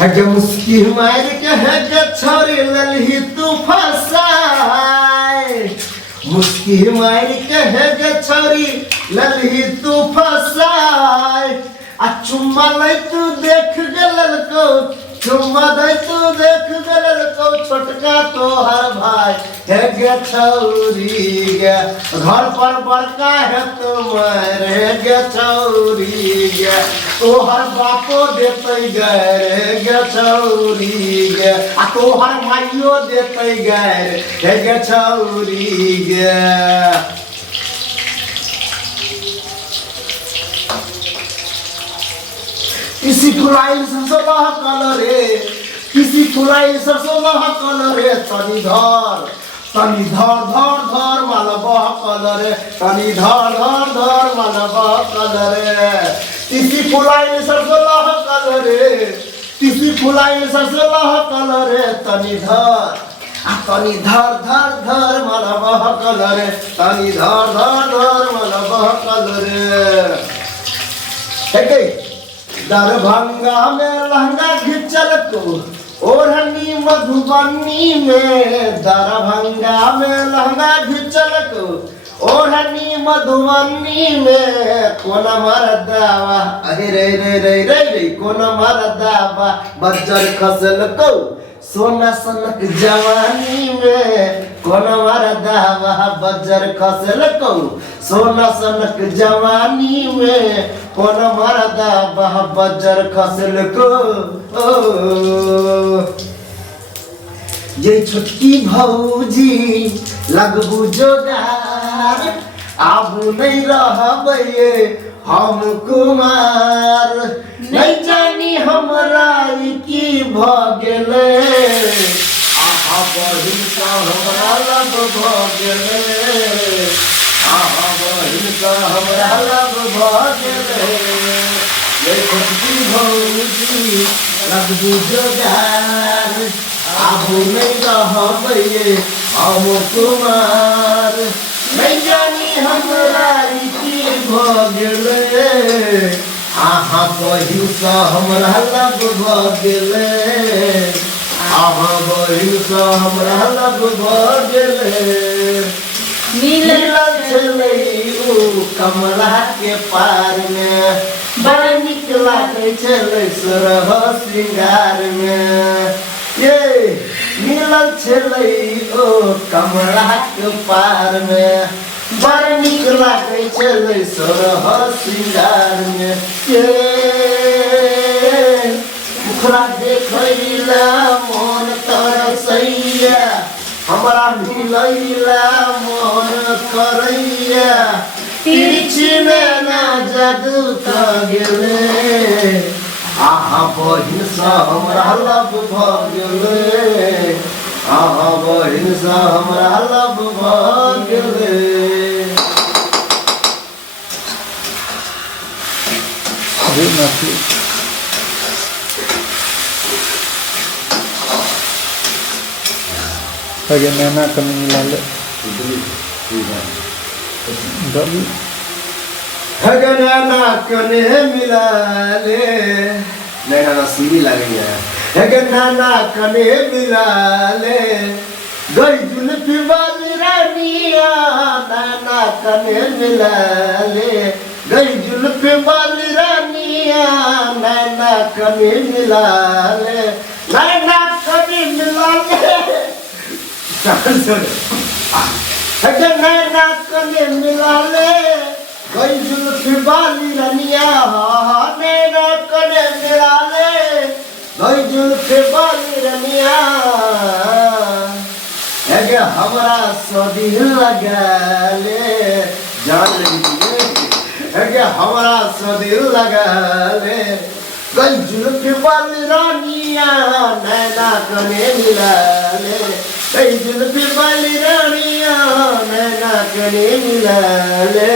हगे मुस्की मार के हगे छोरी ललही तू फसाए मुस्की मार के हगे छोरी ललही तू फसाए आ चुम्मा लै तू देख गलल को चुम्मा दे तू देख गलल को छोटका तोहर भाई है गे छौरी गे घर पर बड़का है तुम्हारे गे छौरी गे तोहर बापो देते गे छौरी गे आ तोहर माइयो देते गे छौरी गे किसी फुलाई सरसों कलरे किसी फुलाई सरसों कलरे तनी धर धर मालबा कलरे तनी धर मालबा कलरे किसी फुलाई सरसों कलरे किसी फुलाई सरसों कलरे तनी धर मालबा कलरे तनी धर मालबा कलरे ठीक है। दरभंगा में लहंगा खिंचल को ओढ़नी मधुबनी में दरभंगा में लहंगा खिंचल को ओढ़नी मधुबनी में कोन मरदावा अरे रे कोन मरदावा बज्जर खसल को सोना सनक जवानी में कोन मरदावा बज्जर खसल को सोना सनक जवानी में कोन मरदावा बज्जर खसल को ये छोटकी भौजी लगबू जोगार आबू नहीं रहबे हम कुमार नहीं जानी हमरा की भगले आहा बहिन का हमरा लब भगले आहा बहिन का हमरा लब भगले ये छोटकी भौजी लगबू जोगार आबू नहीं रहबे हम कुमार नहीं जानी हमरा की भगले आहा बहिन का हमरा लब भगले आहा बहिन का हमरा लब भगले मिलल चले ऊ कमला के पार में बड़ा निक लागे चले सरह श्रृंगार में ये मिलल चले ओ कमला के पार में बड़ा निक लागे चले सरह श्रृंगार में ये मुखरा देखैला मन तरसैया हमरा मिलैला मन करैया तिरछी में ना जादू कर गेले आहा बहिन सा हमरा लब भगले आहा बहिन सा हमरा लब भगले अरे नाथी अगे नैना कमी मिला ले डबल हगना कने मिला ले नैना ना सीधी लगी है हगना कने मिला ले गई जुल्फी वाली रानिया नैना कने मिला ले गई जुल्फी वाली रानिया नैना कने मिला ले नैना कने मिला ले नैना कने मिला ले गई जुल्फी वाली रानिया नैना कने मिला ले गई जुल्फी वाली रानिया है हमरा सदी लगा ले जान है हमरा सदी लगा ले गई जुल्फी वाली रानिया नैना कने मिला ले गई जुल्फी वाली रानिया नैना कने मिला ले